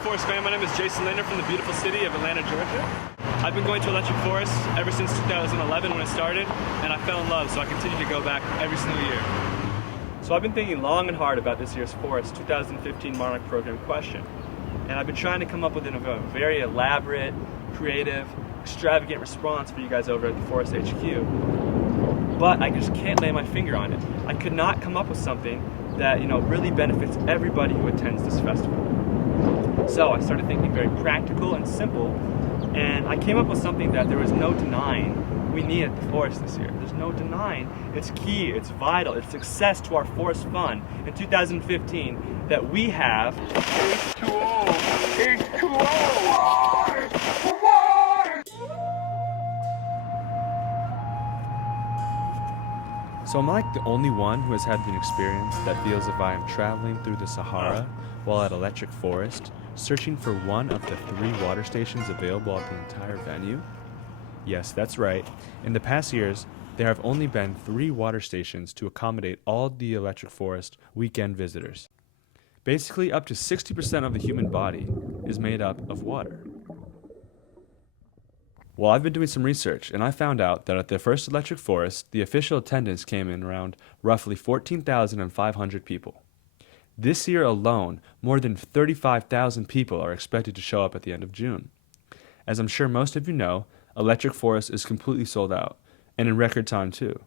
Forest fan, my name is Jason Linder from the beautiful city of Atlanta, Georgia. I've been going to Electric Forest ever since 2011 when it started, and I fell in love, so I continue to go back every single year. So I've been thinking long and hard about this year's Forest 2015 Monarch Program question, and I've been trying to come up with a very elaborate, creative, extravagant response for you guys over at the Forest HQ. But I just can't lay my finger on it. I could not come up with something that really benefits everybody who attends this festival. So I started thinking very practical and simple, and I came up with something that there was no denying we need at the Forest this year. There's no denying it's key, it's vital, it's success to our Forest Fun in 2015 that we have H2O! H2O! So am I the only one who has had the experience that feels if I am traveling through the Sahara while at Electric Forest, searching for one of the 3 water stations available at the entire venue? Yes, that's right. In the past years, there have only been 3 water stations to accommodate all the Electric Forest weekend visitors. Basically, up to 60% of the human body is made up of water. Well, I've been doing some research, and I found out that at the first Electric Forest, the official attendance came in around roughly 14,500 people. This year alone, more than 35,000 people are expected to show up at the end of June. As I'm sure most of you know, Electric Forest is completely sold out, and in record time too.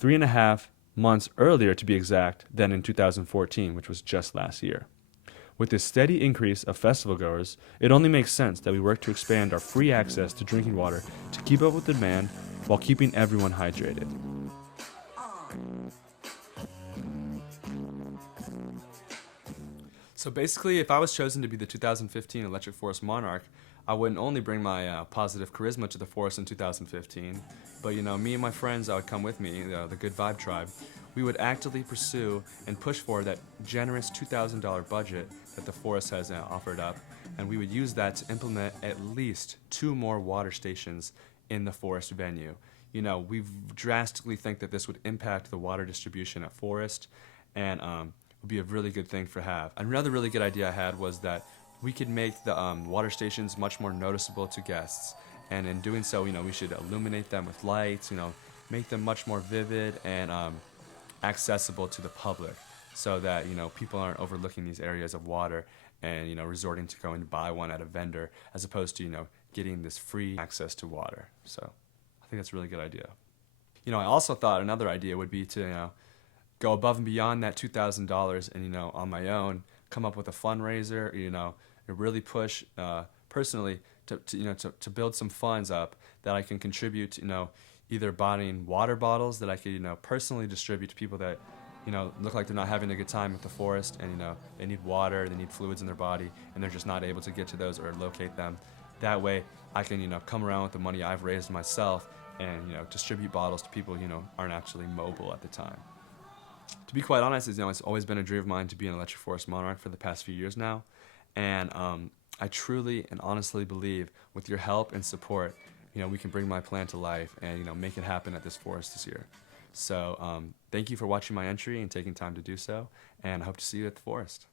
3.5 months earlier to be exact than in 2014, which was just last year. With this steady increase of festival goers, it only makes sense that we work to expand our free access to drinking water to keep up with demand while keeping everyone hydrated. So basically, if I was chosen to be the 2015 Electric Forest Monarch, I wouldn't only bring my positive charisma to the forest in 2015, but me and my friends that would come with me, the Good Vibe Tribe, we would actively pursue and push for that generous $2,000 budget that the forest has offered up, and we would use that to implement at least 2 more water stations in the forest venue. We drastically think that this would impact the water distribution at Forest, and would be a really good thing to have. Another really good idea I had was that we could make the water stations much more noticeable to guests, and in doing so, we should illuminate them with lights, make them much more vivid and accessible to the public, so that people aren't overlooking these areas of water and resorting to going to buy one at a vendor as opposed to getting this free access to water. So I think that's a really good idea. I also thought another idea would be to go above and beyond that $2,000 and on my own come up with a fundraiser, really push personally to build some funds up that I can contribute either buying water bottles that I could personally distribute to people that look like they're not having a good time at the forest, and they need water, they need fluids in their body, and they're just not able to get to those or locate them. That way I can come around with the money I've raised myself and distribute bottles to people aren't actually mobile at the time. To be quite honest, it's always been a dream of mine to be an Electric Forest Monarch for the past few years now, and I truly and honestly believe with your help and support we can bring my plan to life and make it happen at this forest this year. So thank you for watching my entry and taking time to do so, and I hope to see you at the forest.